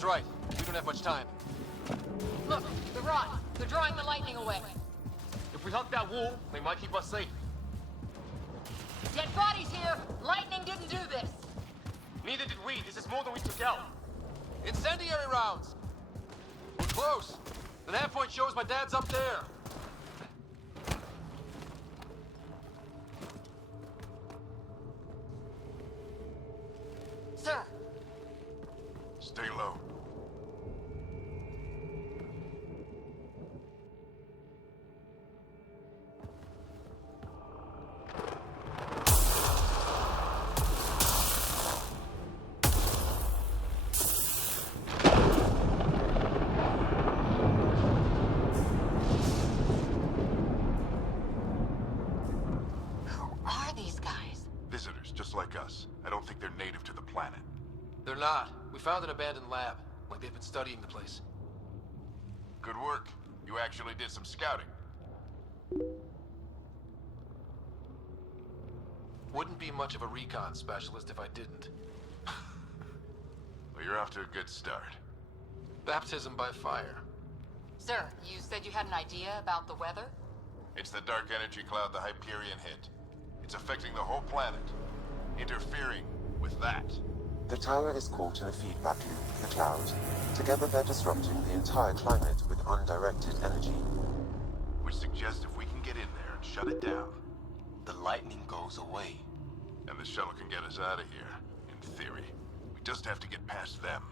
Sam's right. We don't have much time. Look, the rod. They're drawing the lightning away. If we hug that wall, they might keep us safe. Dead bodies here. Lightning didn't do this. Neither did we. This is more than we took out. Incendiary rounds! We're close. The nav point shows my dad's up there. Sir. Stay low. Just like us. I don't think they're native to the planet. They're not. We found an abandoned lab. Like they've been studying the place. Good work. You actually did some scouting. Wouldn't be much of a recon specialist if I didn't. Well, you're off to a good start. Baptism by fire. Sir, you said you had an idea about the weather? It's the dark energy cloud the Hyperion hit. It's affecting the whole planet. Interfering with that. The tower is caught in a feedback loop, the cloud. Together they're disrupting the entire climate with undirected energy. Which suggests if we can get in there and shut it down, the lightning goes away. And the shuttle can get us out of here, in theory. We just have to get past them.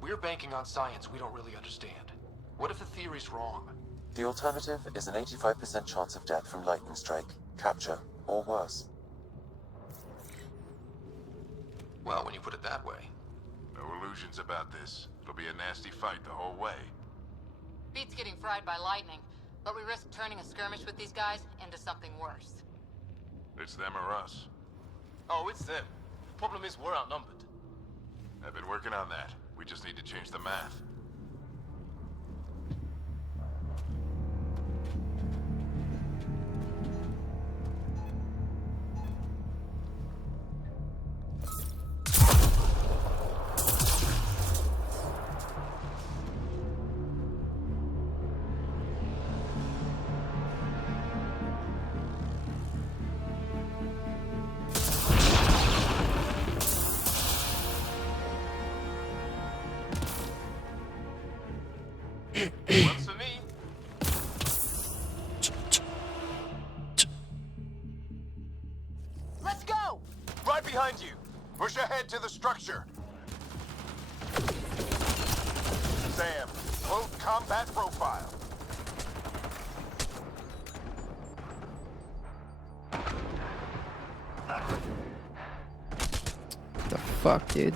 We're banking on science we don't really understand. What if the theory's wrong? The alternative is an 85% chance of death from lightning strike, capture, or worse. Well, when you put it that way. No illusions about this. It'll be a nasty fight the whole way. Beats getting fried by lightning, but we risk turning a skirmish with these guys into something worse. It's them or us. Oh, it's them. Problem is, we're outnumbered. I've been working on that. We just need to change the math. Works for me. Let's go! Right behind you! Push ahead to the structure! Sam, load combat profile. The fuck, dude?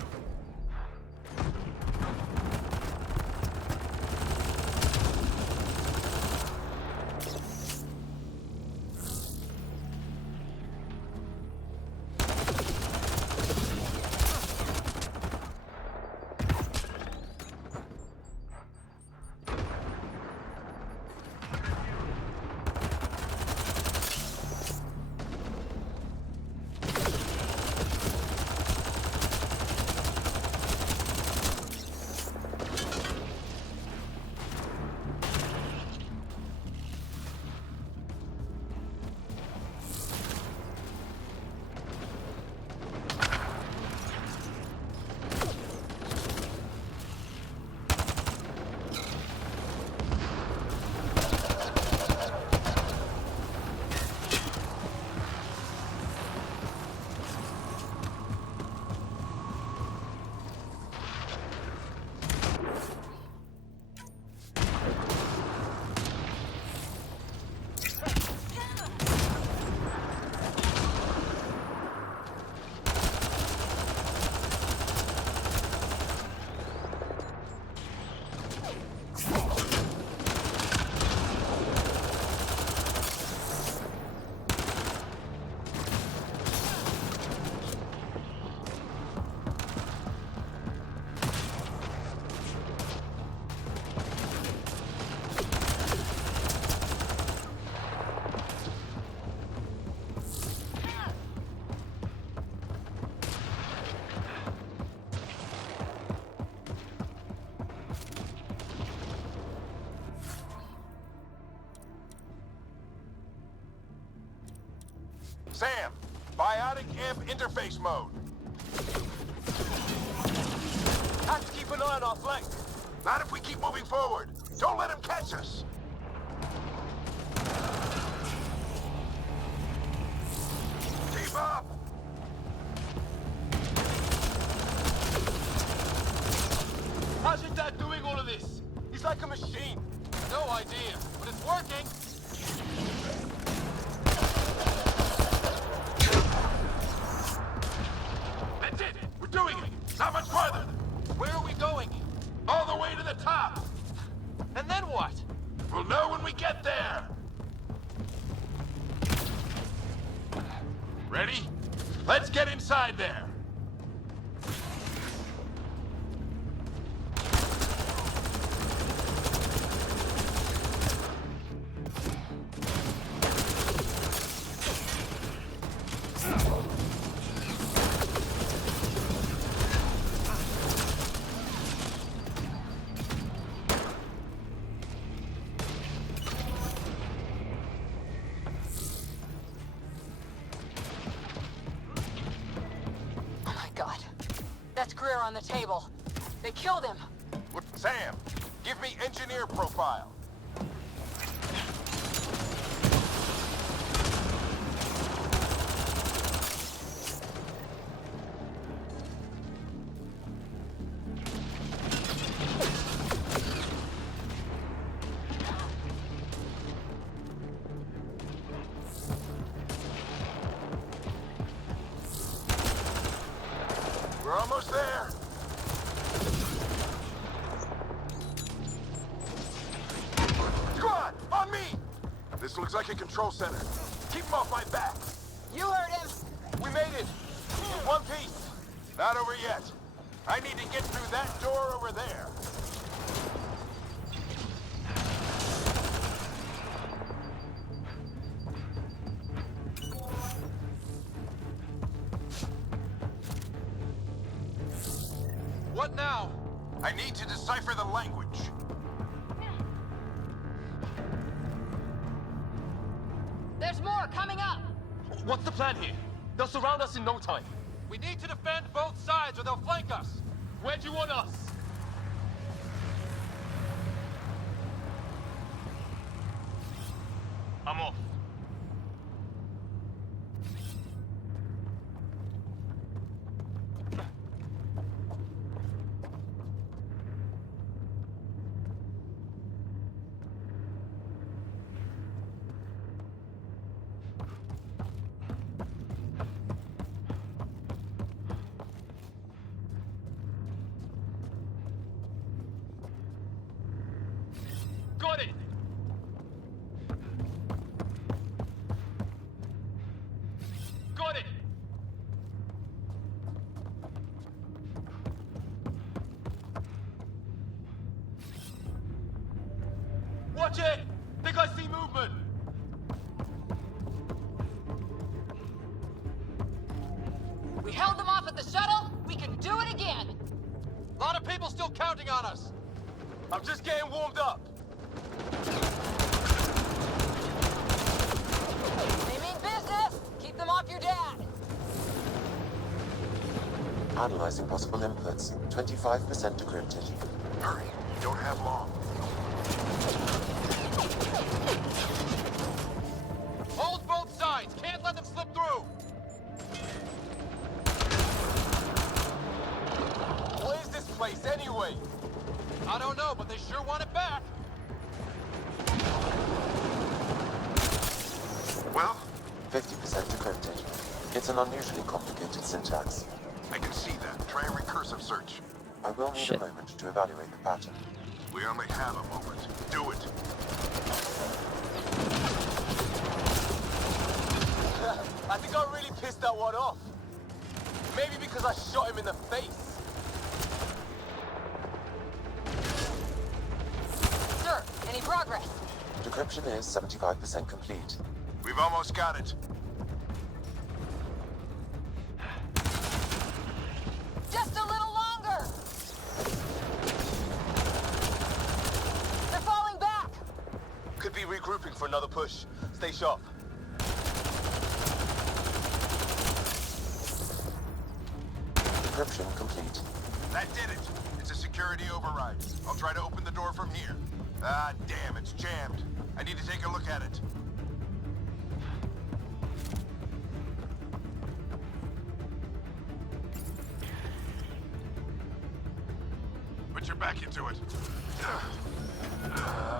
Sam, biotic amp interface mode. Have to keep an eye on our flank. Not if we keep moving forward. Don't let him catch us. Keep up! How's your dad doing all of this? He's like a machine. No idea, but it's working. That's it! We're doing it! Not much farther! Where are we going? All the way to the top! And then what? We'll know when we get there! Ready? Let's get inside there! That's Greer on the table. They killed him. Sam, give me engineer profile. We're almost there. Squad, on me! This looks like a control center. Keep him off my back. You heard him. We made it. In one piece. Not over yet. I need to get through that door over there. What now? I need to decipher the language. There's more coming up. What's the plan here? They'll surround us in no time. We need to defend both sides or they'll flank us. Where do you want us? I'm off. Got it! Got it! Watch it! Think I see movement! We held them off at the shuttle. We can do it again. A lot of people still counting on us. I'm just getting warmed up. They mean business. Keep them off your dad. Analyzing possible inputs. 25% decrypted. Hurry, we don't have long. Hold both sides. Can't let them slip through. What is this place anyway? I don't know, but they sure want it back. Well, 50% decrypted. It's an unusually complicated syntax. I can see that. Try a recursive search. I will need Shit. a moment to evaluate the pattern. We only have a moment. Do it. I think I really pissed that one off. Maybe because I shot him in the face. Sir, any progress? Decryption is 75% complete. We've almost got it. Just a little longer. They're falling back. Could be regrouping for another push. Stay sharp. Encryption complete. That did it. It's a security override. I'll try to open the door from here. Ah, damn, it's jammed. I need to take a look at it. Put your back into it.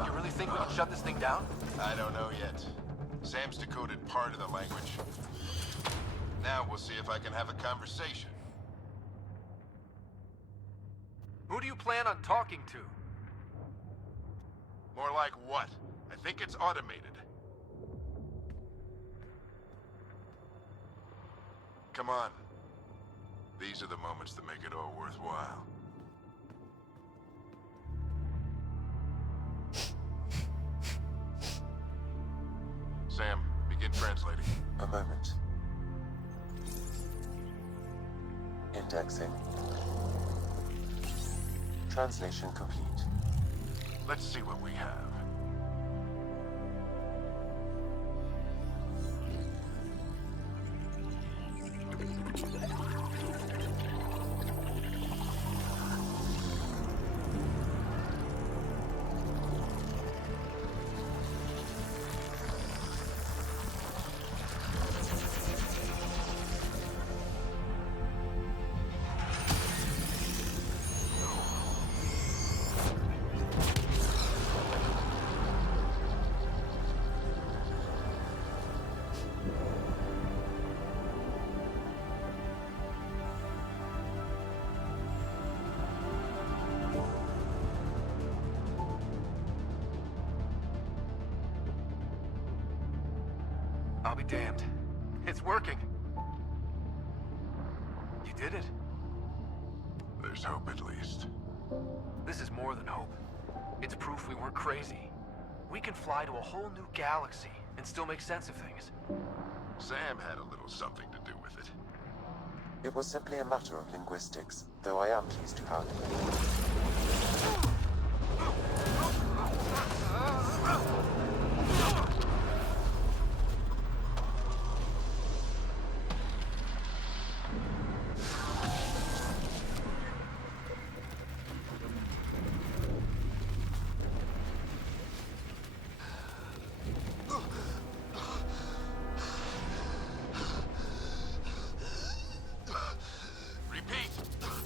You really think we can shut this thing down? I don't know yet. Sam's decoded part of the language. Now we'll see if I can have a conversation. Who do you plan on talking to? More like what? I think it's automated. Come on. These are the moments that make it all worthwhile. Sam, begin translating. A moment. Indexing. Translation complete. Let's see what we have. I'll be damned. It's working. You did it. There's hope at least. This is more than hope. It's proof we weren't crazy. We can fly to a whole new galaxy and still make sense of things. Sam had a little something to do with it. It was simply a matter of linguistics, though I am pleased to have. Repeat,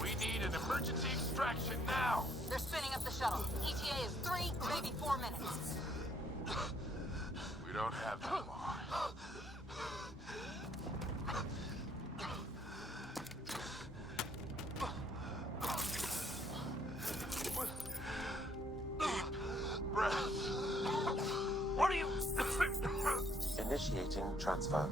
we need an emergency extraction now. They're spinning up the shuttle. ETA is 3, maybe 4 minutes. We don't have that long. Deep breath. What are you... Initiating transfer.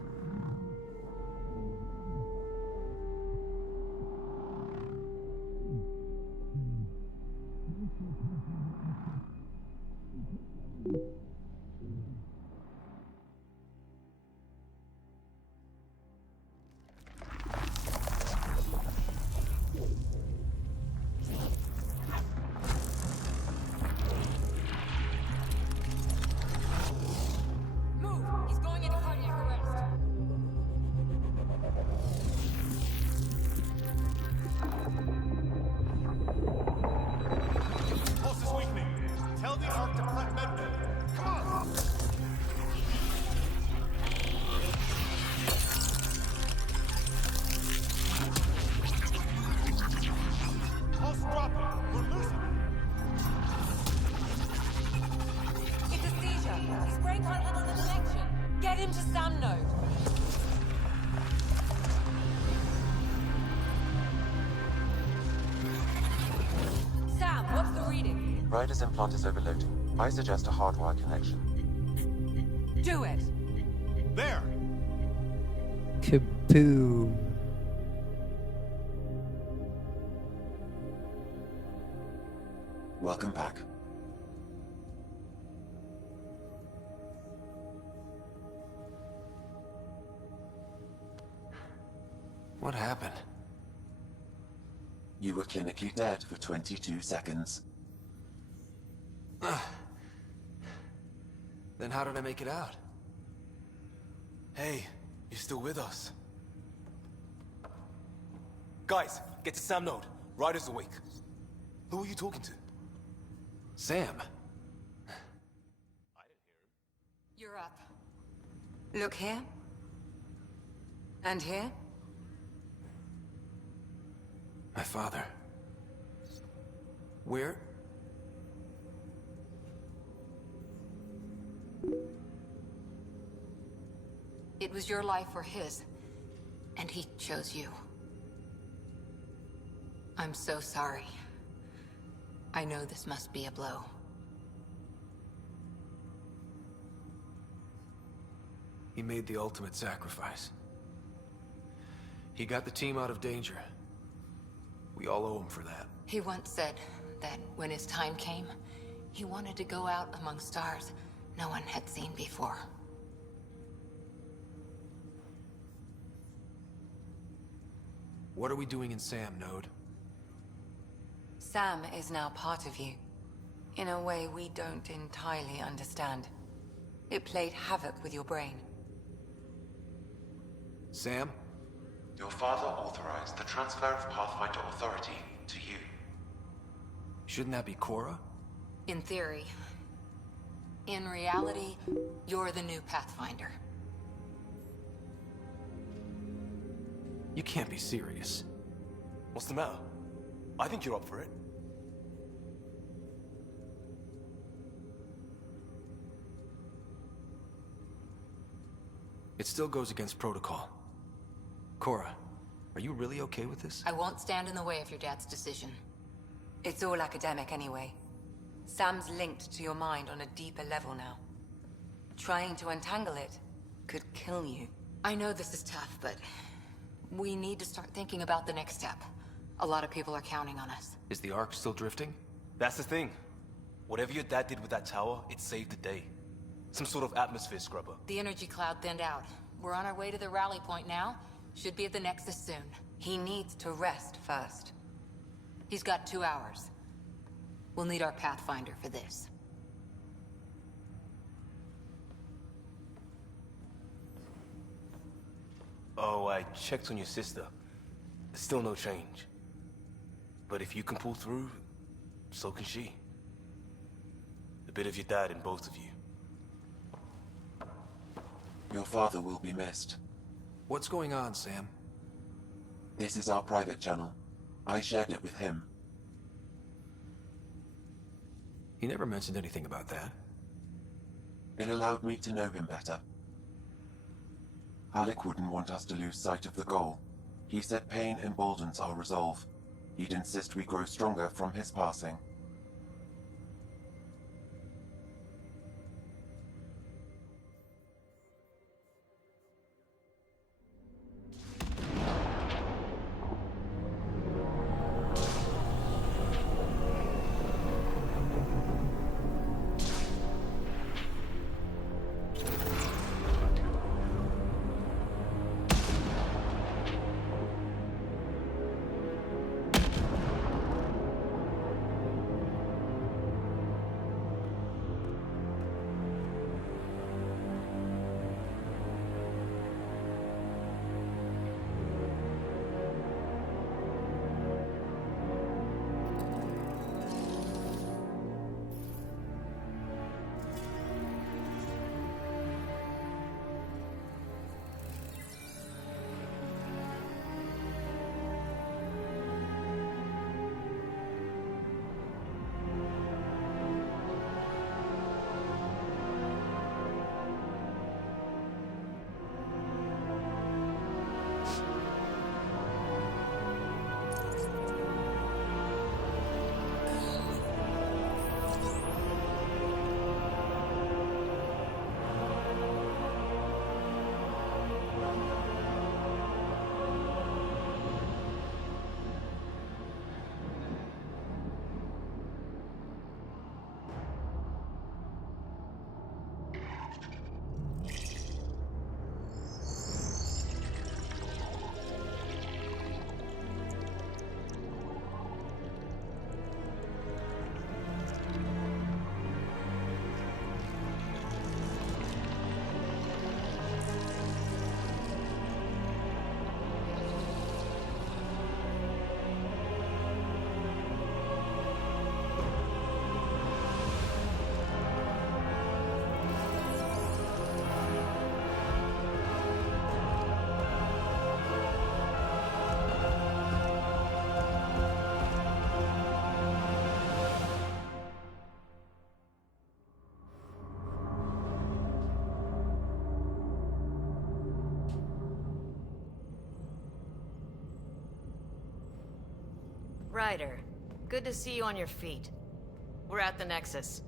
Move! He's going into cardiac arrest. Pulse is weakening. Tell the Ark to prep medbay. Come on! Pulse dropping. We're losing it. It's a seizure. His brain can't handle the connection. Get him to SAM node. Sam, what's the reading? Rider's implant is overloading. I suggest a hardwire connection. Do it. There! Kaboom. Welcome back. What happened? You were clinically dead for 22 seconds. Then how did I make it out? Hey, you're still with us. Guys, get to Sam Node. Ryder's awake. Who are you talking to? Sam. You're up. Look here. And here. My father. Where? It was your life or his, and he chose you. I'm so sorry. I know this must be a blow. He made the ultimate sacrifice. He got the team out of danger. We all owe him for that. He once said that when his time came, he wanted to go out among stars no one had seen before. What are we doing in Sam, Node? Sam is now part of you, in a way we don't entirely understand. It played havoc with your brain. Sam? Your father authorized the transfer of Pathfinder authority to you. Shouldn't that be Cora? In theory. In reality, you're the new Pathfinder. You can't be serious. What's the matter? I think you're up for it. It still goes against protocol. Cora, are you really okay with this? I won't stand in the way of your dad's decision. It's all academic anyway. Sam's linked to your mind on a deeper level now. Trying to untangle it could kill you. I know this is tough, but we need to start thinking about the next step. A lot of people are counting on us. Is the Ark still drifting? That's the thing. Whatever your dad did with that tower, it saved the day. Some sort of atmosphere scrubber. The energy cloud thinned out. We're on our way to the rally point now. Should be at the Nexus soon. He needs to rest first. He's got 2 hours. We'll need our Pathfinder for this. Oh, I checked on your sister. Still no change. But if you can pull through, so can she. A bit of your dad in both of you. Your father will be missed. What's going on, Sam? This is our private channel. I shared it with him. He never mentioned anything about that. It allowed me to know him better. Alec wouldn't want us to lose sight of the goal. He said pain emboldens our resolve. He'd insist we grow stronger from his passing. Ryder, good to see you on your feet. We're at the Nexus.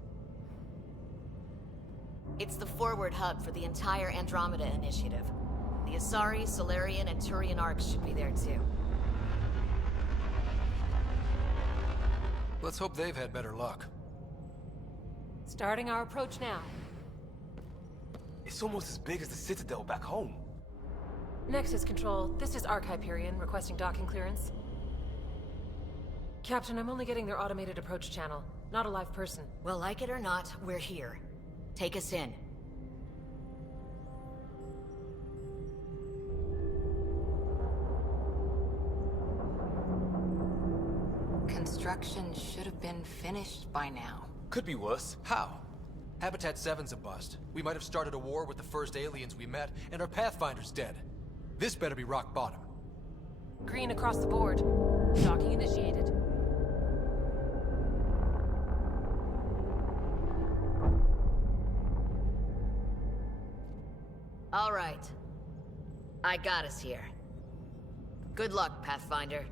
It's the forward hub for the entire Andromeda initiative. The Asari, Solarian, and Turian arcs should be there too. Let's hope they've had better luck. Starting our approach now. It's almost as big as the Citadel back home. Nexus Control, this is Arc Hyperion requesting docking clearance. Captain, I'm only getting their automated approach channel, not a live person. Well, like it or not, we're here. Take us in. Construction should have been finished by now. Could be worse. How? Habitat 7's a bust. We might have started a war with the first aliens we met, and our Pathfinder's dead. This better be rock bottom. Green across the board. Docking initiated. All right. I got us here. Good luck, Pathfinder.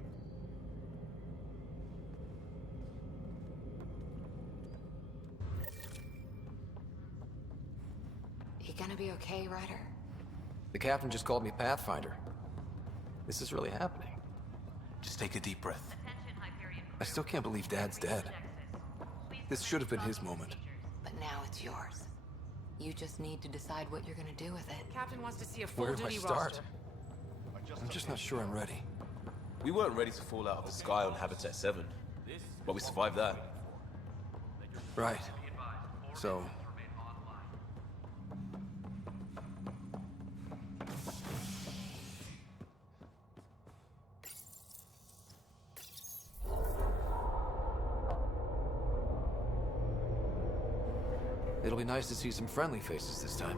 You gonna be okay, Ryder? The captain just called me Pathfinder. This is really happening. Just take a deep breath. I still can't believe Dad's dead. This should have been his moment. But now it's yours. You just need to decide what you're gonna do with it. Captain wants to see a full Where do I duty start? roster. I'm just not sure I'm ready. We weren't ready to fall out of the sky on Habitat 7, but we survived that. Right. So... It'll be nice to see some friendly faces this time.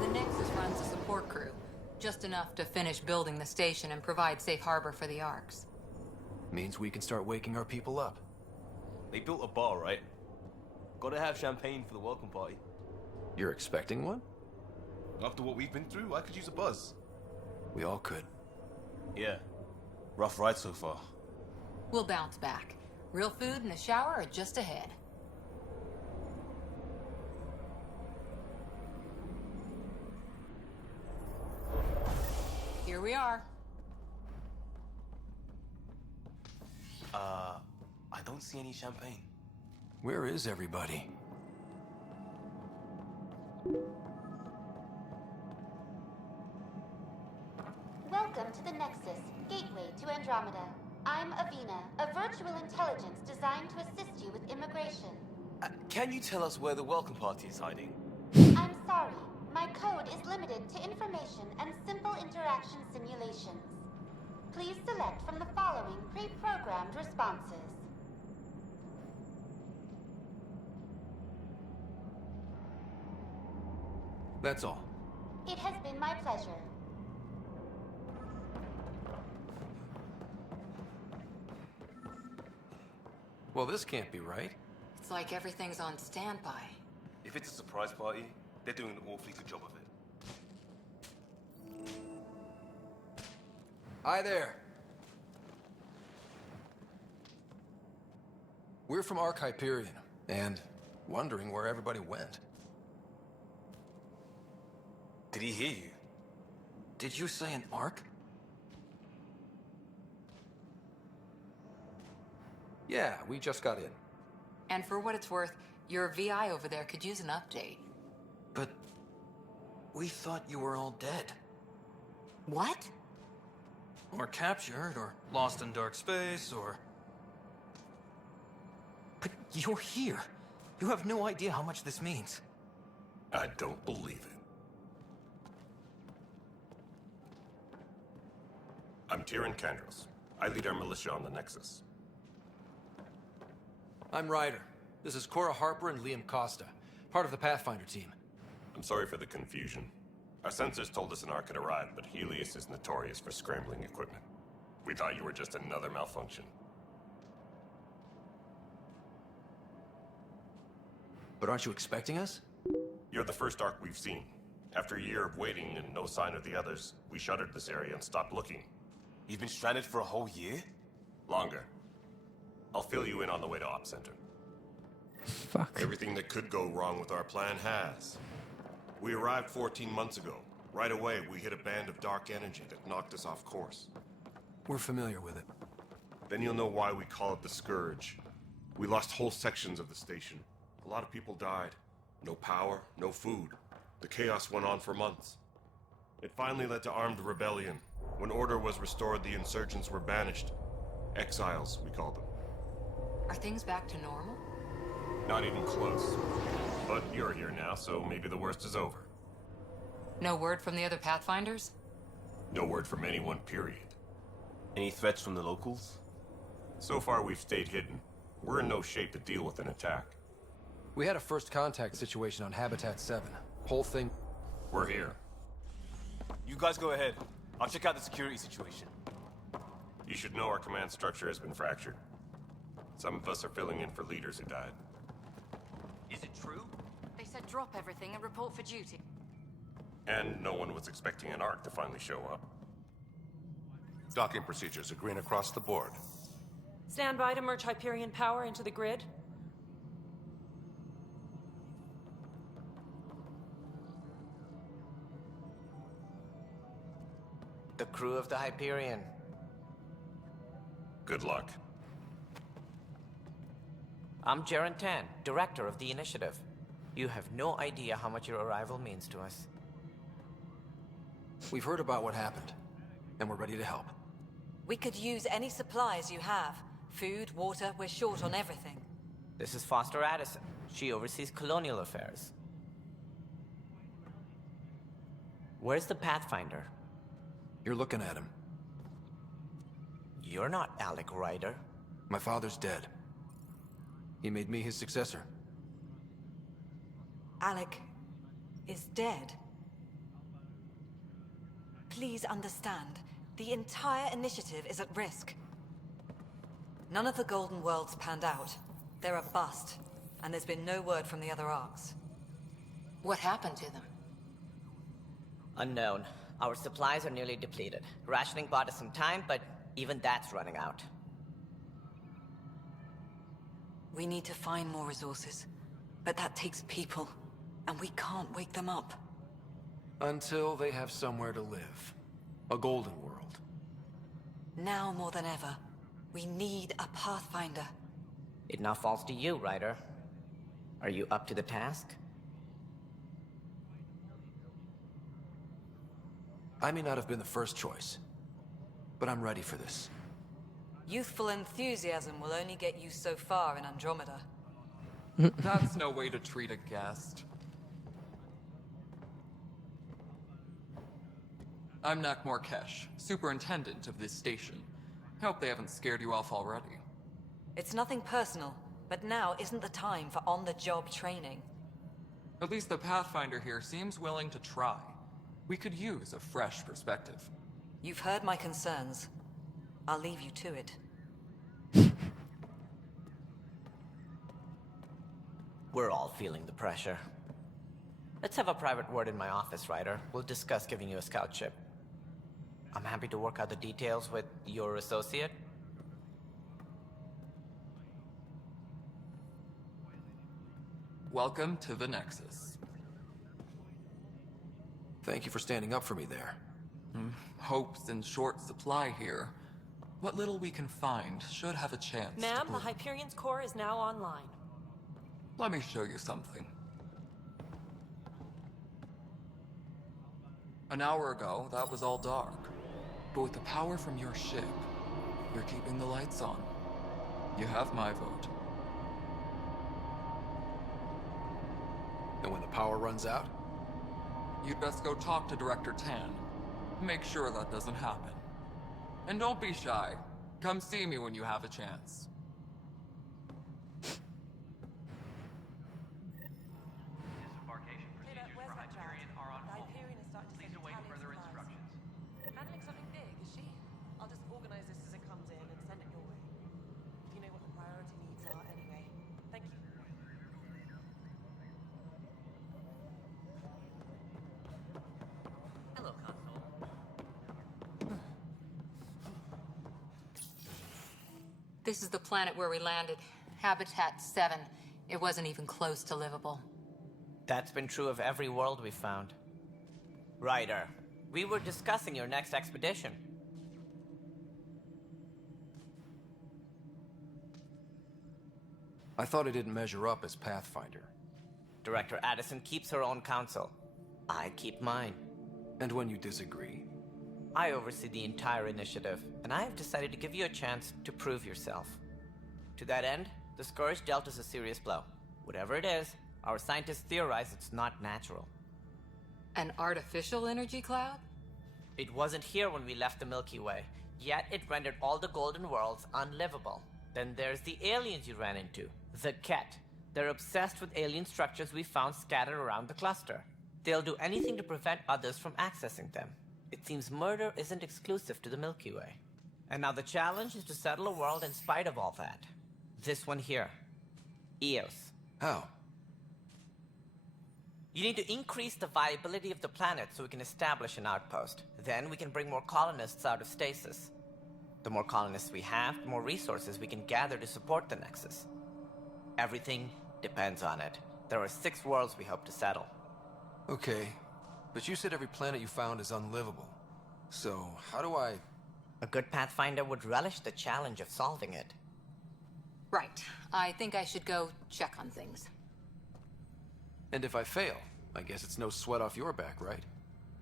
The Nexus runs a support crew. Just enough to finish building the station and provide safe harbor for the arcs. Means we can start waking our people up. They built a bar, right? Gotta have champagne for the welcome party. You're expecting one? After what we've been through, I could use a buzz. We all could. Yeah. Rough ride so far. We'll bounce back. Real food and a shower are just ahead. Here we are. I don't see any champagne. Where is everybody? Welcome to the Nexus, gateway to Andromeda. I'm Avina, a virtual intelligence designed to assist you with immigration. Can you tell us where the welcome party is hiding? I'm sorry, my code is limited to information and simple interaction simulations. Please select from the following pre-programmed responses. That's all. It has been my pleasure. Well, this can't be right. It's like everything's on standby. If it's a surprise party, they're doing an awfully good job of it. Hi there. We're from Arc Hyperion, and wondering where everybody went. Did he hear you? Did you say an Arc? Yeah, we just got in. And for what it's worth, your VI over there could use an update. But we thought you were all dead. What? Or captured, or lost in dark space, or... But you're here. You have no idea how much this means. I don't believe it. I'm Tyrion Kandros. I lead our militia on the Nexus. I'm Ryder. This is Cora Harper and Liam Costa, part of the Pathfinder team. I'm sorry for the confusion. Our sensors told us an Ark had arrived, but Helios is notorious for scrambling equipment. We thought you were just another malfunction. But aren't you expecting us? You're the first Ark we've seen. After a year of waiting and no sign of the others, we shuttered this area and stopped looking. You've been stranded for a whole year? Longer. I'll fill you in on the way to Op Center. Fuck. Everything that could go wrong with our plan has. We arrived 14 months ago. Right away, we hit a band of dark energy that knocked us off course. We're familiar with it. Then you'll know why we call it the Scourge. We lost whole sections of the station. A lot of people died. No power, no food. The chaos went on for months. It finally led to armed rebellion. When order was restored, the insurgents were banished. Exiles, we call them. Are things back to normal? Not even close. But you're here now, so maybe the worst is over. No word from the other Pathfinders? No word from anyone, period. Any threats from the locals? So far, we've stayed hidden. We're in no shape to deal with an attack. We had a first contact situation on Habitat 7. Whole thing... We're here. You guys go ahead. I'll check out the security situation. You should know our command structure has been fractured. Some of us are filling in for leaders who died. Is it true? They said drop everything and report for duty. And no one was expecting an Ark to finally show up. Docking procedures are green across the board. Stand by to merge Hyperion power into the grid. The crew of the Hyperion. Good luck. I'm Jaren Tan, director of the initiative. You have no idea how much your arrival means to us. We've heard about what happened, and we're ready to help. We could use any supplies you have. Food, water, we're short on everything. This is Foster Addison. She oversees colonial affairs. Where's the Pathfinder? You're looking at him. You're not Alec Ryder. My father's dead. He made me his successor. Alec is dead. Please understand, the entire initiative is at risk. None of the Golden Worlds panned out. They're a bust, and there's been no word from the other arcs. What happened to them? Unknown. Our supplies are nearly depleted. Rationing bought us some time, but even that's running out. We need to find more resources, but that takes people, and we can't wake them up. Until they have somewhere to live. A golden world. Now more than ever, we need a Pathfinder. It now falls to you, Ryder. Are you up to the task? I may not have been the first choice, but I'm ready for this. Youthful enthusiasm will only get you so far in Andromeda. That's no way to treat a guest. I'm Nak Morkesh, superintendent of this station. Hope they haven't scared you off already. It's nothing personal, but now isn't the time for on-the-job training. At least the Pathfinder here seems willing to try. We could use a fresh perspective. You've heard my concerns. I'll leave you to it. We're all feeling the pressure. Let's have a private word in my office, Ryder. We'll discuss giving you a scout ship. I'm happy to work out the details with your associate. Welcome to the Nexus. Thank you for standing up for me there. Hope's in short supply here. What little we can find should have a chance. Ma'am, the Hyperion's core is now online. Let me show you something. An hour ago, that was all dark. But with the power from your ship, you're keeping the lights on. You have my vote. And when the power runs out? You'd best go talk to Director Tan. Make sure that doesn't happen. And don't be shy. Come see me when you have a chance. Disembarkation procedures for Hyperion are on hold. Please await further instructions. Handling something big, is she? I'll just organize this as it comes in and send it your way. You know what the priority needs are anyway. Thank you. Hello, Console. This is the planet where we landed. Habitat 7. It wasn't even close to livable. That's been true of every world we've found. Ryder, we were discussing your next expedition. I thought it didn't measure up as Pathfinder. Director Addison keeps her own counsel. I keep mine. And when you disagree? I oversee the entire initiative, and I have decided to give you a chance to prove yourself. To that end, the Scourge dealt us a serious blow. Whatever it is, our scientists theorize it's not natural. An artificial energy cloud? It wasn't here when we left the Milky Way, yet it rendered all the Golden Worlds unlivable. Then there's the aliens you ran into, the Ket. They're obsessed with alien structures we found scattered around the cluster. They'll do anything to prevent others from accessing them. It seems murder isn't exclusive to the Milky Way. And now the challenge is to settle a world in spite of all that. This one here. Eos. How? You need to increase the viability of the planet so we can establish an outpost. Then we can bring more colonists out of stasis. The more colonists we have, the more resources we can gather to support the Nexus. Everything depends on it. There are 6 worlds we hope to settle. Okay, but you said every planet you found is unlivable. So, how do I... A good Pathfinder would relish the challenge of solving it. Right. I think I should go check on things. And if I fail, I guess it's no sweat off your back, right?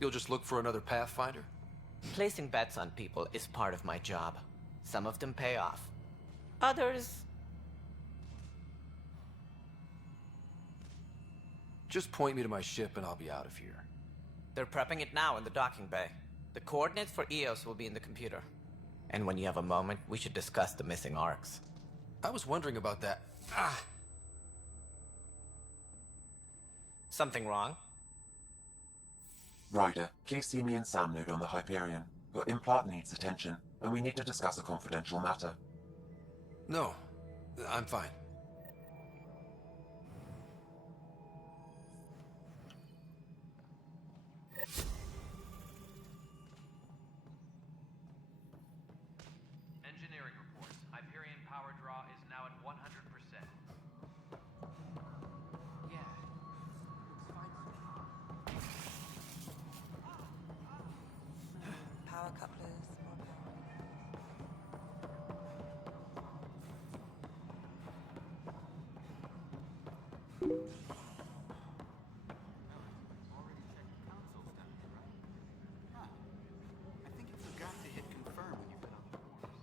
You'll just look for another Pathfinder? Placing bets on people is part of my job. Some of them pay off. Others... Just point me to my ship and I'll be out of here. They're prepping it now in the docking bay. The coordinates for Eos will be in the computer. And when you have a moment, we should discuss the missing arcs. I was wondering about that. Ah! Something wrong? Ryder, please see me and Sam Node on the Hyperion. Your implant needs attention, and we need to discuss a confidential matter. No, I'm fine. Engineering reports. Hyperion power draw is now at 100%. Yeah. Looks fine. Power couplers, more power. I think you forgot to hit confirm when you put on the orders.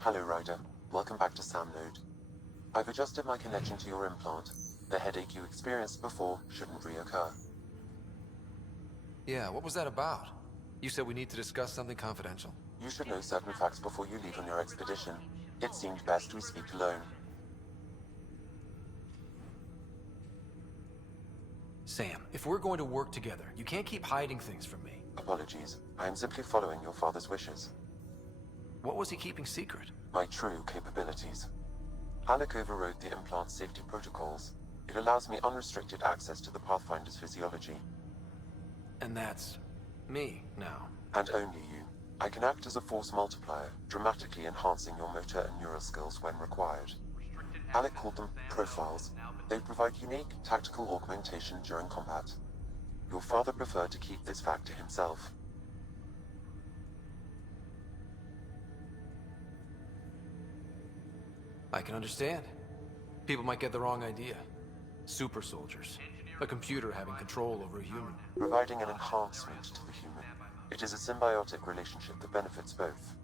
Hello, Ryder. Welcome back to Sam Node. I've adjusted my connection to your implant. The headache you experienced before shouldn't reoccur. Yeah, what was that about? You said we need to discuss something confidential. You should know certain facts before you leave on your expedition. It seemed best we speak alone. Sam, if we're going to work together, you can't keep hiding things from me. Apologies. I am simply following your father's wishes. What was he keeping secret? My true capabilities. Alec overrode the implant's safety protocols. It allows me unrestricted access to the Pathfinder's physiology. And that's... me, now. And only you. I can act as a force multiplier, dramatically enhancing your motor and neural skills when required. Alec called them profiles. They provide unique tactical augmentation during combat. Your father preferred to keep this fact to himself. I can understand. People might get the wrong idea. Super soldiers. A computer having control over a human. Providing an enhancement to the human. It is a symbiotic relationship that benefits both.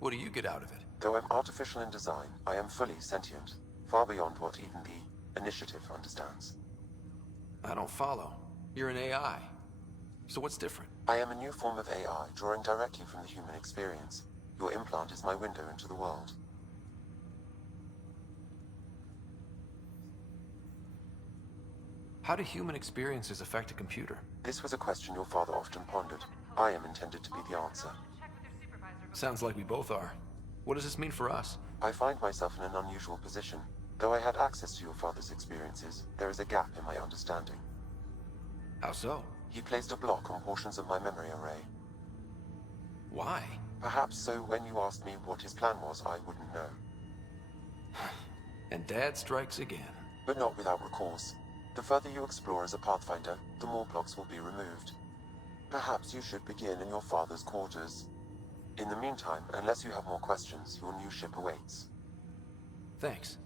What do you get out of it? Though I'm artificial in design, I am fully sentient. far beyond what even the Initiative understands. I don't follow. You're an AI. So what's different? I am a new form of AI, drawing directly from the human experience. Your implant is my window into the world. How do human experiences affect a computer? This was a question your father often pondered. I am intended to be the answer. Sounds like we both are. What does this mean for us? I find myself in an unusual position. Though I had access to your father's experiences, there is a gap in my understanding. How so? He placed a block on portions of my memory array. Why? Perhaps so when you asked me what his plan was, I wouldn't know. And Dad strikes again. But not without recourse. The further you explore as a Pathfinder, the more blocks will be removed. Perhaps you should begin in your father's quarters. In the meantime, unless you have more questions, your new ship awaits. Thanks.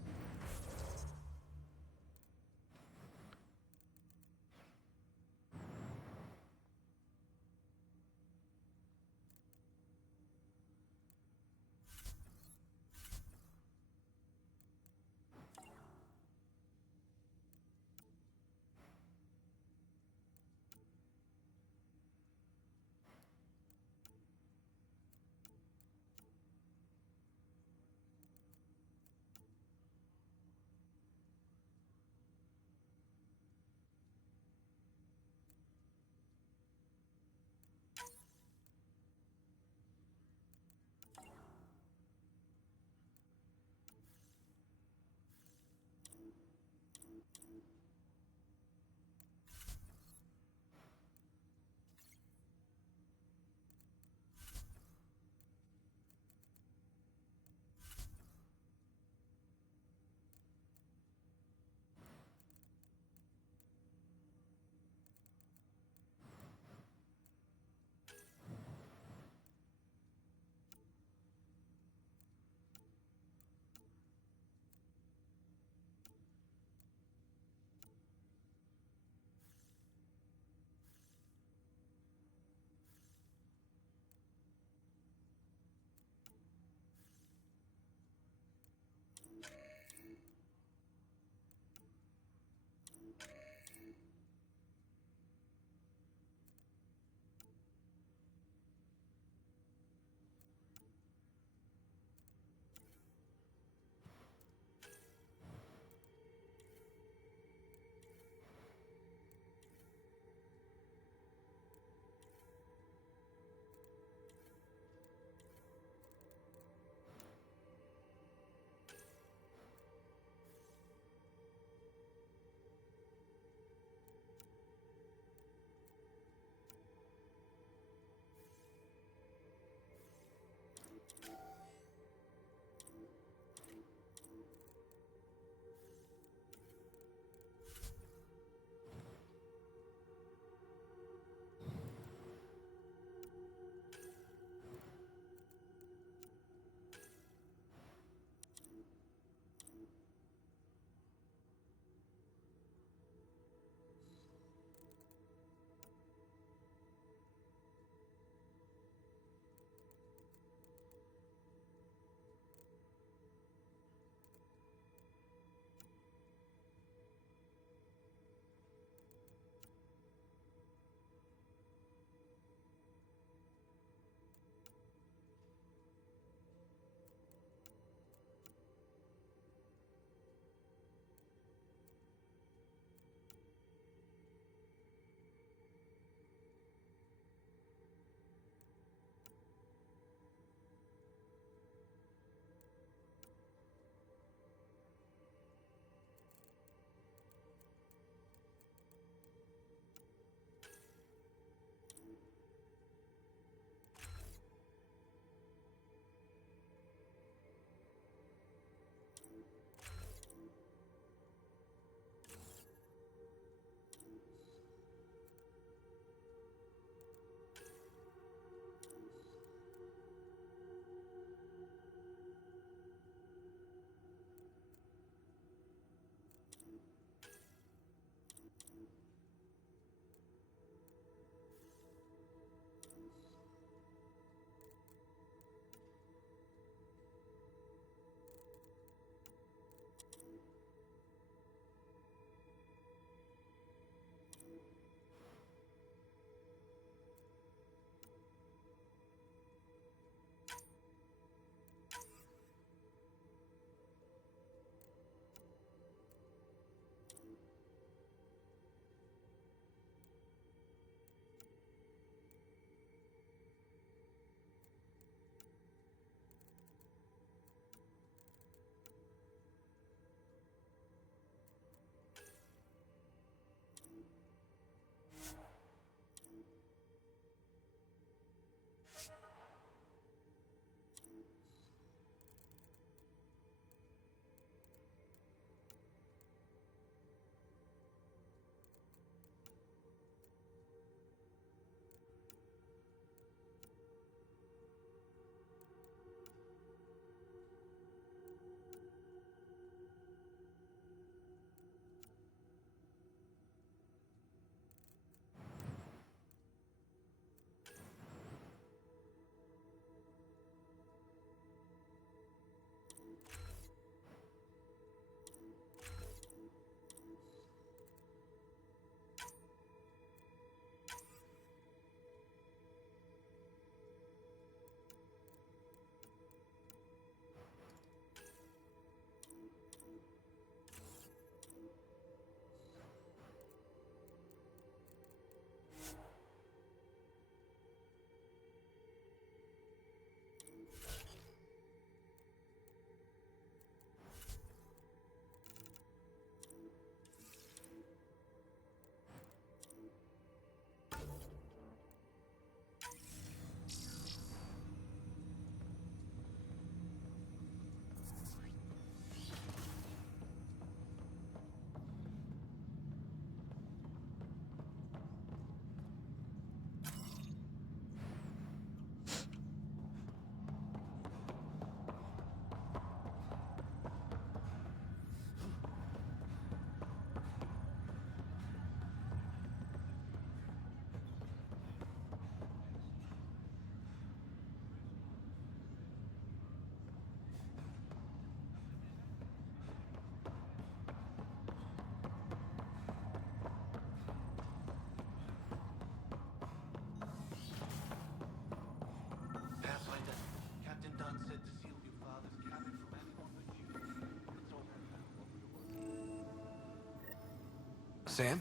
Sam?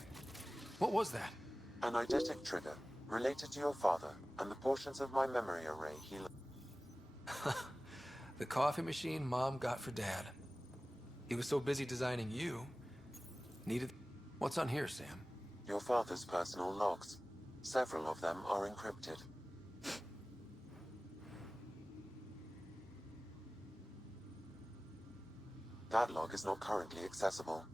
What was that? An eidetic trigger, related to your father, and the portions of my memory array he... The coffee machine Mom got for Dad. He was so busy designing you, needed... What's on here, Sam? Your father's personal logs. Several of them are encrypted. That log is not currently accessible.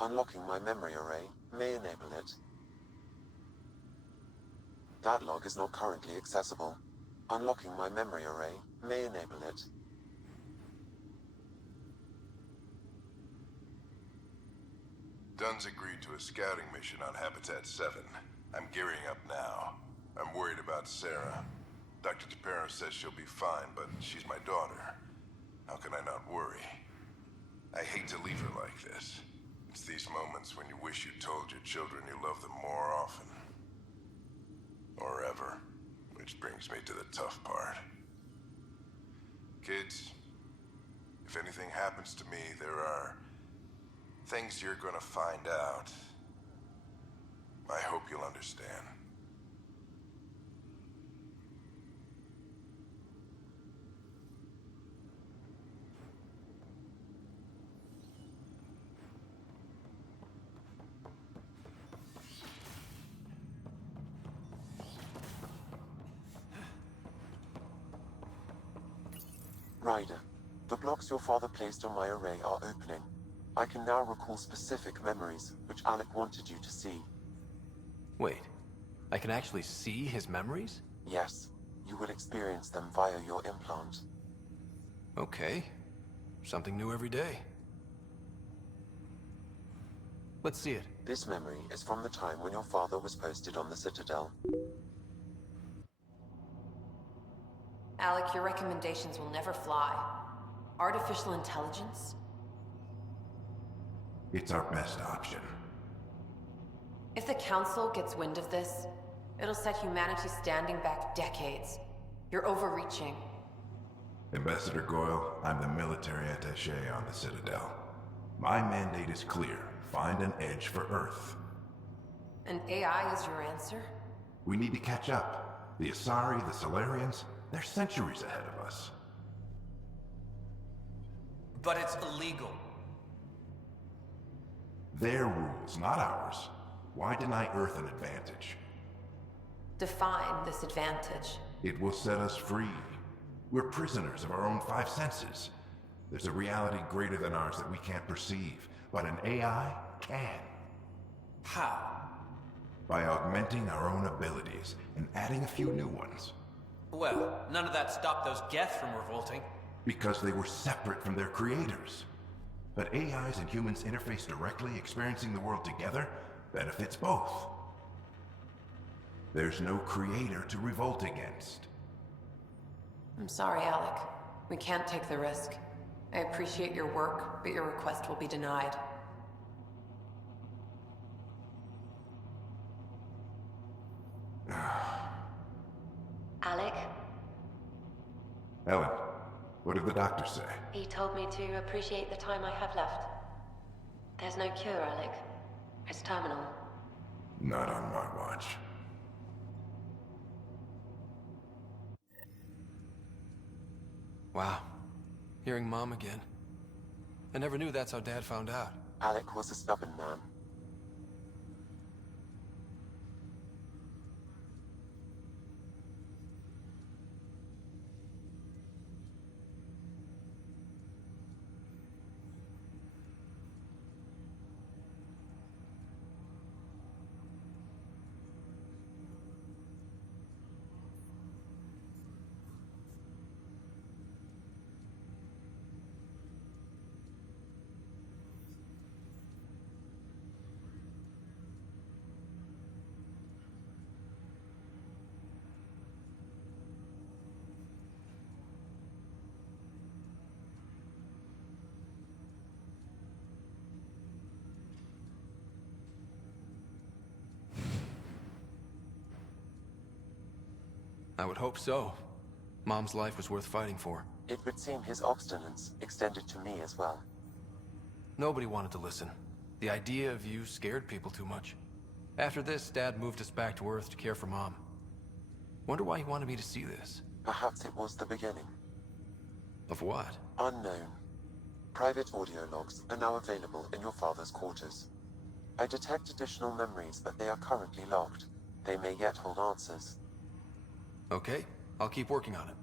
Unlocking my memory array may enable it. That log is not currently accessible. Unlocking my memory array may enable it. Dunn's agreed to a scouting mission on Habitat 7. I'm gearing up now. I'm worried about Sarah. Dr. Tapero says she'll be fine, but she's my daughter. How can I not worry? I hate to leave her like this. It's these moments when you wish you told your children you love them more often. Or ever. Which brings me to the tough part. Kids, if anything happens to me, there are things you're gonna find out. I hope you'll understand. Ryder, the blocks your father placed on my array are opening. I can now recall specific memories, which Alec wanted you to see. Wait, I can actually see his memories? Yes, you will experience them via your implant. Okay, something new every day. Let's see it. This memory is from the time when your father was posted on the Citadel. Alec, your recommendations will never fly. Artificial intelligence? It's our best option. If the Council gets wind of this, it'll set humanity standing back decades. You're overreaching. Ambassador Goyle, I'm the military attaché on the Citadel. My mandate is clear. Find an edge for Earth. And AI is your answer? We need to catch up. The Asari, the Solarians, they're centuries ahead of us. But it's illegal. Their rules, not ours. Why deny Earth an advantage? Define this advantage. It will set us free. We're prisoners of our own five senses. There's a reality greater than ours that we can't perceive, but an AI can. How? By augmenting our own abilities and adding a few new ones. Well, none of that stopped those Geth from revolting. Because they were separate from their creators. But AIs and humans interface directly, experiencing the world together, benefits both. There's no creator to revolt against. I'm sorry, Alec. We can't take the risk. I appreciate your work, but your request will be denied. Alec? Ellen, what did the doctor say? He told me to appreciate the time I have left. There's no cure, Alec. It's terminal. Not on my watch. Wow. Hearing Mom again. I never knew that's how Dad found out. Alec was a stubborn man. I would hope so. Mom's life was worth fighting for. It would seem his obstinance extended to me as well. Nobody wanted to listen. The idea of you scared people too much. After this, Dad moved us back to Earth to care for Mom. Wonder why he wanted me to see this. Perhaps it was the beginning. Of what? Unknown. Private audio logs are now available in your father's quarters. I detect additional memories, but they are currently locked. They may yet hold answers. Okay, I'll keep working on it.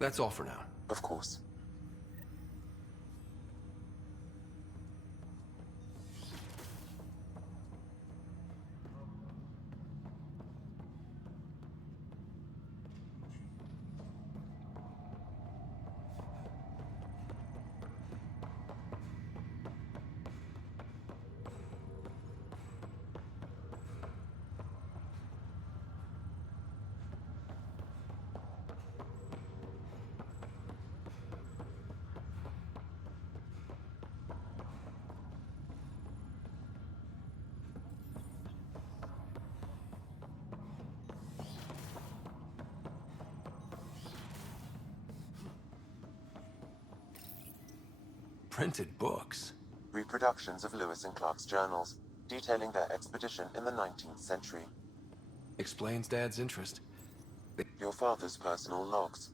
That's all for now. Of course. Printed books. Reproductions of Lewis and Clark's journals, detailing their expedition in the 19th century. Explains Dad's interest. Your father's personal logs.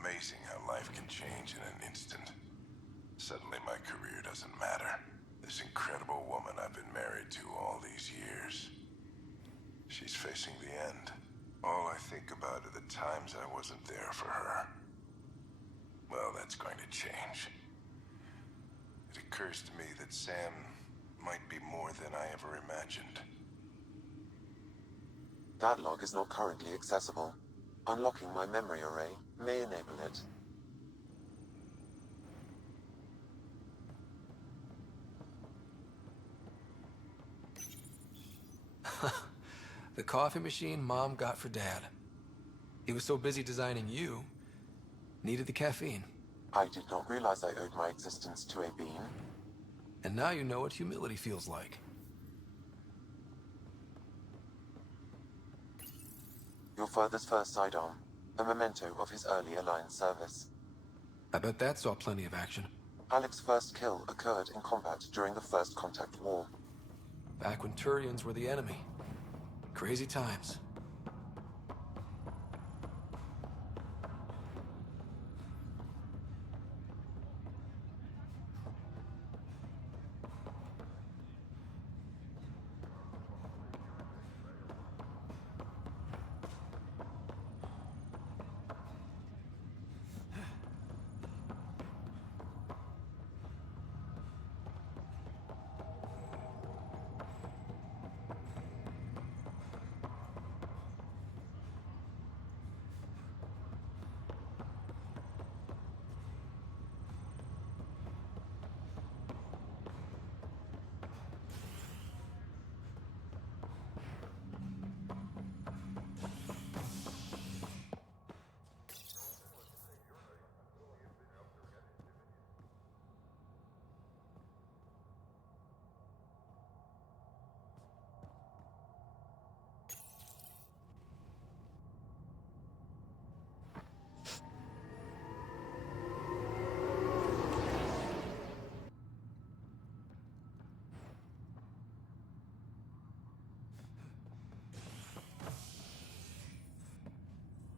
Amazing how life can change in an instant. Suddenly my career doesn't matter. This incredible woman I've been married to all these years. She's facing the end. All I think about are the times I wasn't there for her. Well, that's going to change. It occurs to me that Sam might be more than I ever imagined. That log is not currently accessible. Unlocking my memory array may enable it. The coffee machine Mom got for Dad. He was so busy designing you, needed the caffeine. I did not realize I owed my existence to a bean. And now you know what humility feels like. Your father's first sidearm, a memento of his early Alliance service. I bet that saw plenty of action. Alec's first kill occurred in combat during the First Contact War. Back when Turians were the enemy. Crazy times.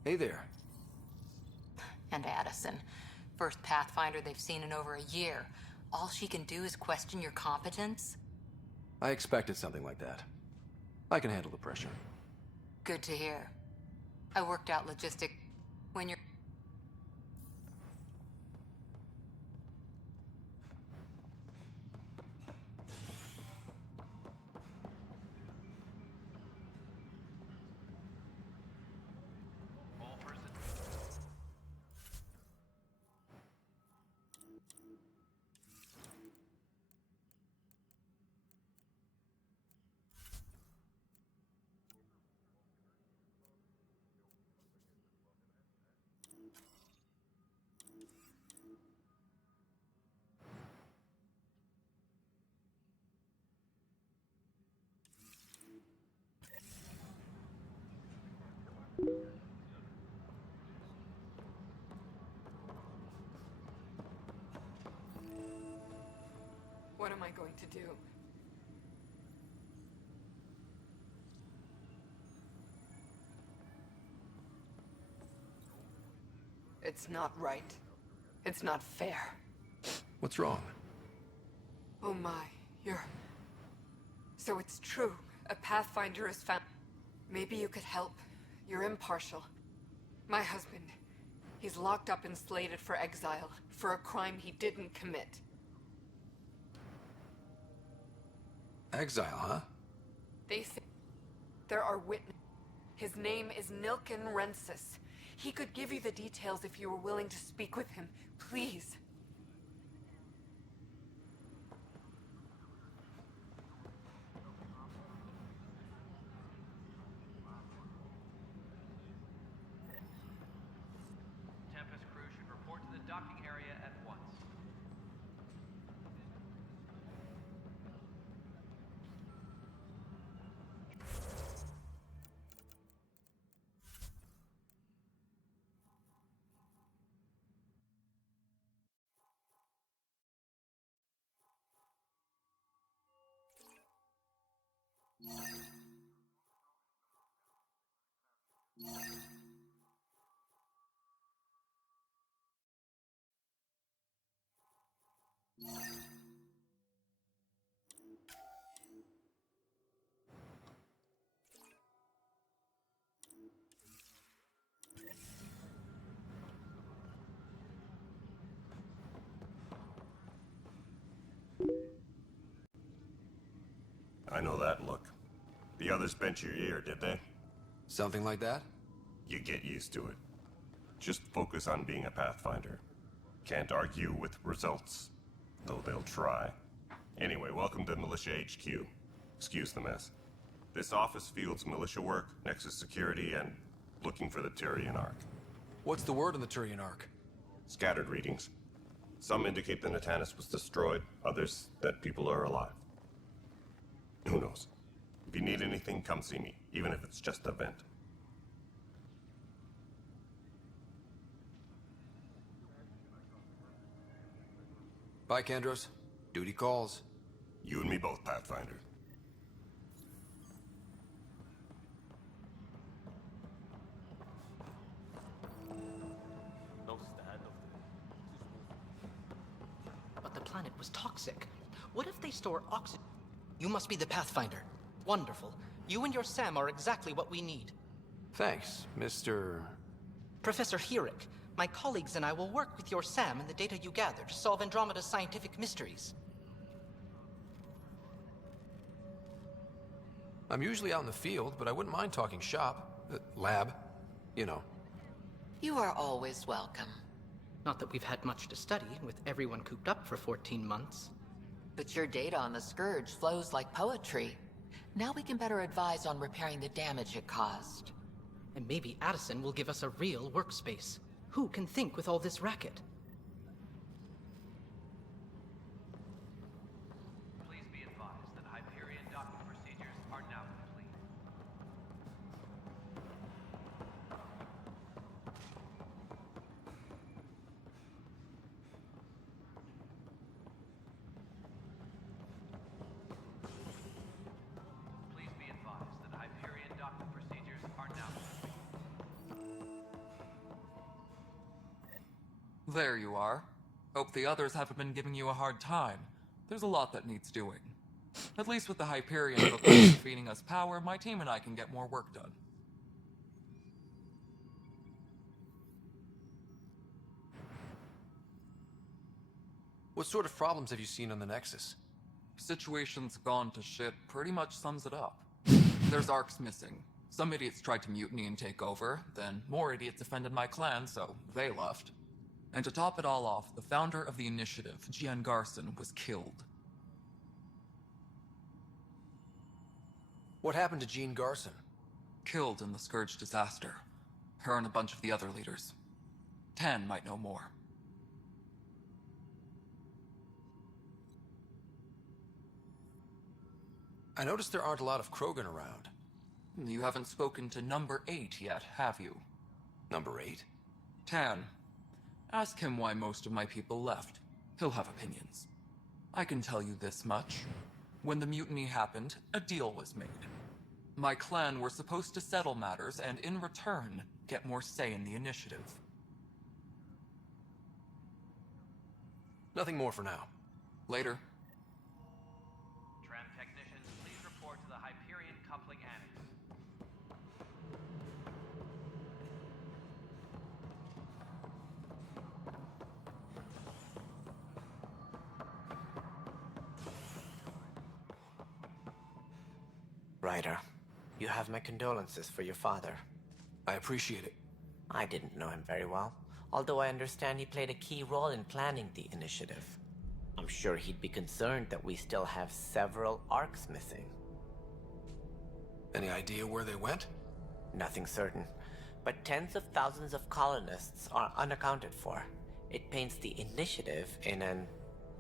Hey there. And Addison. First Pathfinder they've seen in over a year. All she can do is question your competence? I expected something like that. I can handle the pressure. Good to hear. I worked out logistic when you're... What am I going to do? It's not right. It's not fair. What's wrong? Oh my, you're... So it's true. A Pathfinder is found. Maybe you could help. You're impartial. My husband, he's locked up and slated for exile for a crime he didn't commit. Exile, huh? They say there are witnesses. His name is Nilken Rensis. He could give you the details if you were willing to speak with him. Please. Tempest crew should report to the docking area at once. I know that look. The others bent your ear, did they? Something like that? You get used to it. Just focus on being a Pathfinder. Can't argue with results, though they'll try. Anyway, welcome to Militia HQ. Excuse the mess. This office fields militia work, Nexus security, and looking for the Tyrian Ark. What's the word on the Tyrian Ark? Scattered readings. Some indicate the Natanus was destroyed, others that people are alive. Who knows? If you need anything, come see me, even if it's just a vent. Bye, Kandros. Duty calls. You and me both, Pathfinder. But the planet was toxic. What if they store oxygen? You must be the Pathfinder. Wonderful. You and your Sam are exactly what we need. Thanks, Mr... Professor Herrick, my colleagues and I will work with your Sam and the data you gather to solve Andromeda's scientific mysteries. I'm usually out in the field, but I wouldn't mind talking shop. Lab. You know. You are always welcome. Not that we've had much to study, with everyone cooped up for 14 months. But your data on the Scourge flows like poetry. Now we can better advise on repairing the damage it caused. And maybe Addison will give us a real workspace. Who can think with all this racket? Please be advised that Hyperion docking procedures are now complete. Please be advised that Hyperion docking procedures are now complete. There you are. Hope the others haven't been giving you a hard time. There's a lot that needs doing. At least with the Hyperion hookup feeding us power, my team and I can get more work done. What sort of problems have you seen on the Nexus? Situation's gone to shit pretty much sums it up. There's Arks missing. Some idiots tried to mutiny and take over, then more idiots offended my clan, so they left. And to top it all off, the founder of the initiative, Gian Garson, was killed. What happened to Jean Garson? Killed in the Scourge disaster. Her and a bunch of the other leaders. Tan might know more. I noticed there aren't a lot of Krogan around. You haven't spoken to number 8 yet, have you? Number 8? Tan. Ask him why most of my people left. He'll have opinions. I can tell you this much. When the mutiny happened, a deal was made. My clan were supposed to settle matters and, in return, get more say in the initiative. Nothing more for now. Later. Tram technicians, please report to the Hyperion Coupling Annex. Ryder, you have my condolences for your father. I appreciate it. I didn't know him very well, although I understand he played a key role in planning the initiative. I'm sure he'd be concerned that we still have several arcs missing. Any idea where they went? Nothing certain, but tens of thousands of colonists are unaccounted for. It paints the initiative in an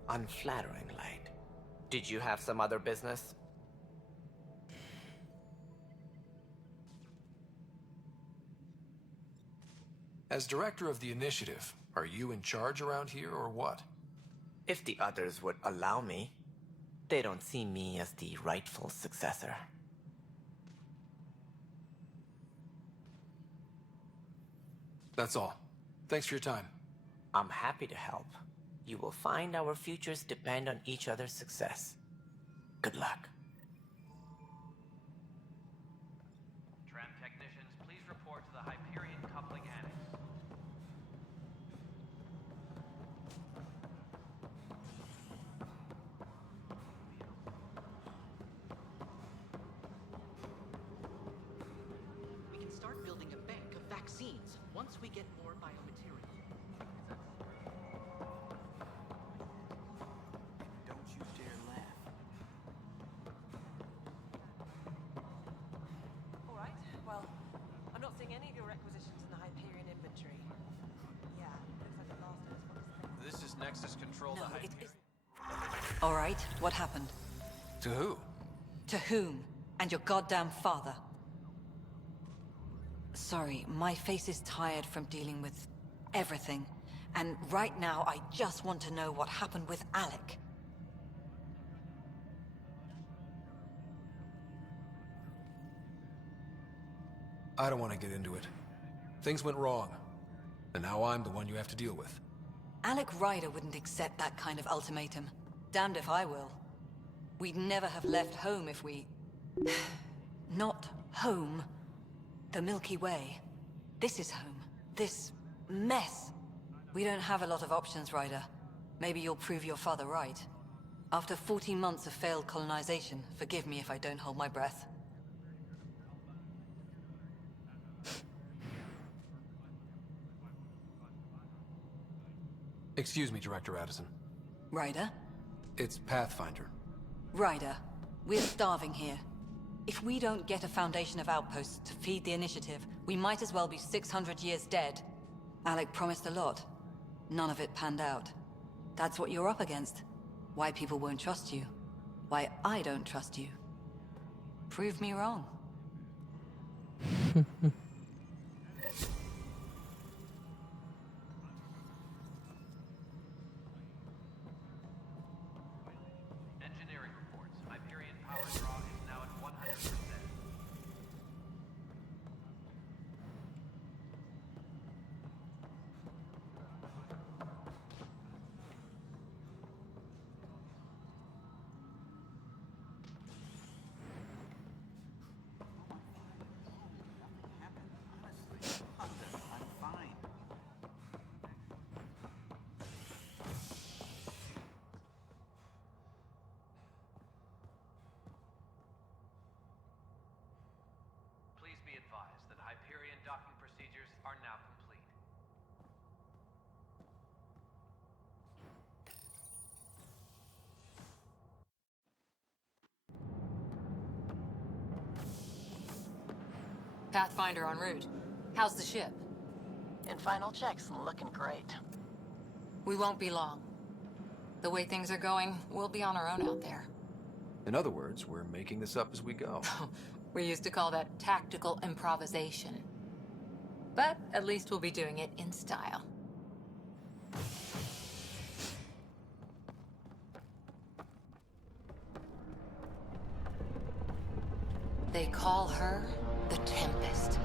unflattering light. Did you have some other business? As director of the initiative, are you in charge around here or what? If the others would allow me. They don't see me as the rightful successor. That's all. Thanks for your time. I'm happy to help. You will find our futures depend on each other's success. Good luck. Tram technicians, please report to the Hyperion Coupling Annex. We can start building a bank of vaccines once we get more biomaterial. Don't you dare laugh. All right. Well, I'm not seeing any of your requisitions in the Hyperion inventory. Yeah, looks like the last of us got This is Nexus Control to Hyperion. All right, what happened? To who? To whom? And your goddamn father. Sorry, my face is tired from dealing with everything. And right now, I just want to know what happened with Alec. I don't want to get into it. Things went wrong. And now I'm the one you have to deal with. Alec Ryder wouldn't accept that kind of ultimatum. Damned if I will. We'd never have left home if we... Not home. The Milky Way. This is home. This mess. We don't have a lot of options, Ryder. Maybe you'll prove your father right. After 14 months of failed colonization, forgive me if I don't hold my breath. Excuse me, Director Addison. Ryder? It's Pathfinder. Ryder, we're starving here. If we don't get a foundation of outposts to feed the initiative, we might as well be 600 years dead. Alec promised a lot. None of it panned out. That's what you're up against. Why people won't trust you. Why I don't trust you. Prove me wrong. Engineering reports. Hyperion power draw is now at 100%. Please be advised that Hyperion docking procedures are now complete. Pathfinder en route. How's the ship? In final checks, looking great. We won't be long. The way things are going, we'll be on our own out there. In other words, we're making this up as we go. We used to call that tactical improvisation. But at least we'll be doing it in style. They call her the Tempest.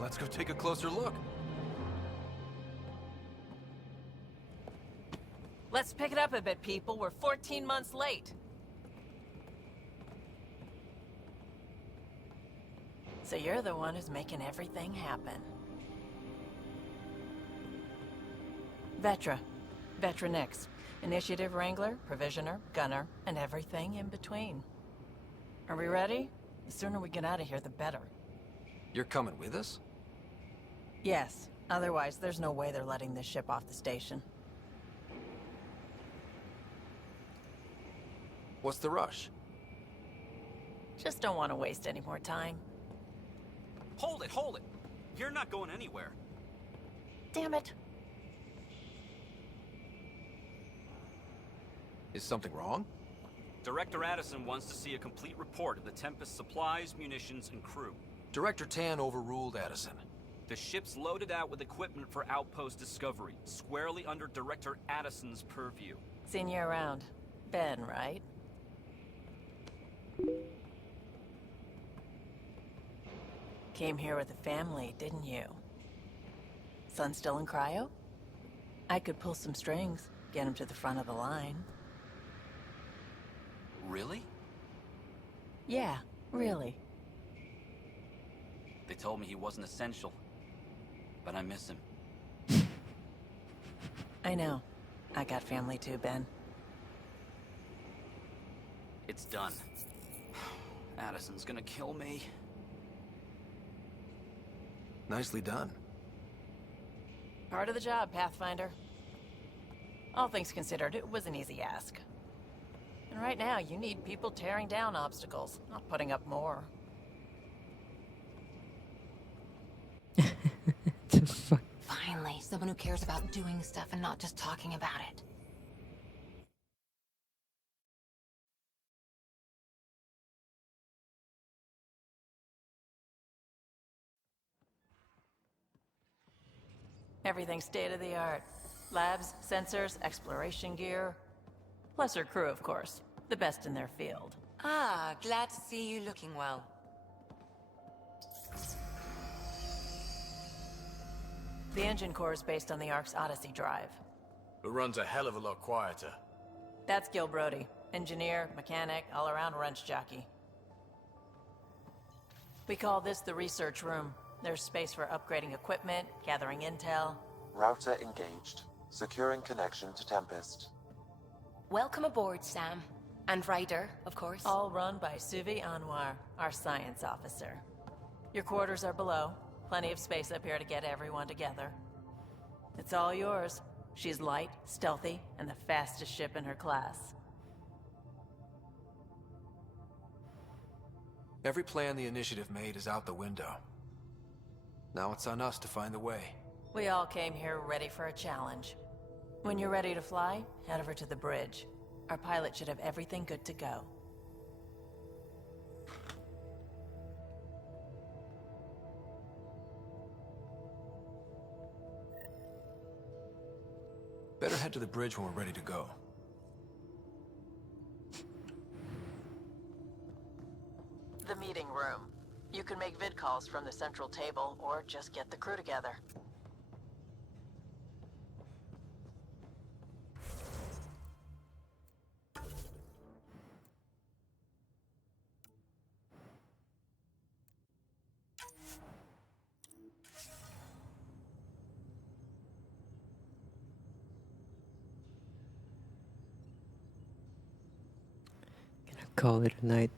Let's go take a closer look. Let's pick it up a bit, people. We're 14 months late. So you're the one who's making everything happen. Vetra. Vetra Nix. Initiative Wrangler, Provisioner, Gunner, and everything in between. Are we ready? The sooner we get out of here, the better. You're coming with us? Yes. Otherwise, there's no way they're letting this ship off the station. What's the rush? Just don't want to waste any more time. Hold it, hold it! You're not going anywhere. Damn it. Is something wrong? Director Addison wants to see a complete report of the Tempest's supplies, munitions, and crew. Director Tan overruled Addison. The ship's loaded out with equipment for outpost discovery, squarely under Director Addison's purview. Seen you around. Ben, right? Came here with a family, didn't you? Son still in cryo? I could pull some strings, get him to the front of the line. Really? Yeah, really. They told me he wasn't essential, but I miss him. I know. I got family too, Ben. It's done. Addison's gonna kill me. Nicely done. Part of the job, Pathfinder. All things considered, it was an easy ask. And right now, you need people tearing down obstacles, not putting up more. The fuck? Finally, someone who cares about doing stuff and not just talking about it. Everything's state-of-the-art. Labs, sensors, exploration gear. Plus her crew, of course. The best in their field. Ah, glad to see you looking well. The engine core is based on the Ark's Odyssey drive. It runs a hell of a lot quieter. That's Gil Brody. Engineer, mechanic, all-around wrench jockey. We call this the research room. There's space for upgrading equipment, gathering intel. Router engaged. Securing connection to Tempest. Welcome aboard, Sam. And Ryder, of course. All run by Suvi Anwar, our science officer. Your quarters are below. Plenty of space up here to get everyone together. It's all yours. She's light, stealthy, and the fastest ship in her class. Every plan the Initiative made is out the window. Now it's on us to find the way. We all came here ready for a challenge. When you're ready to fly, head over to the bridge. Our pilot should have everything good to go. Better head to the bridge when we're ready to go. The meeting room. You can make vid calls from the central table, or just get the crew together. Call it a night.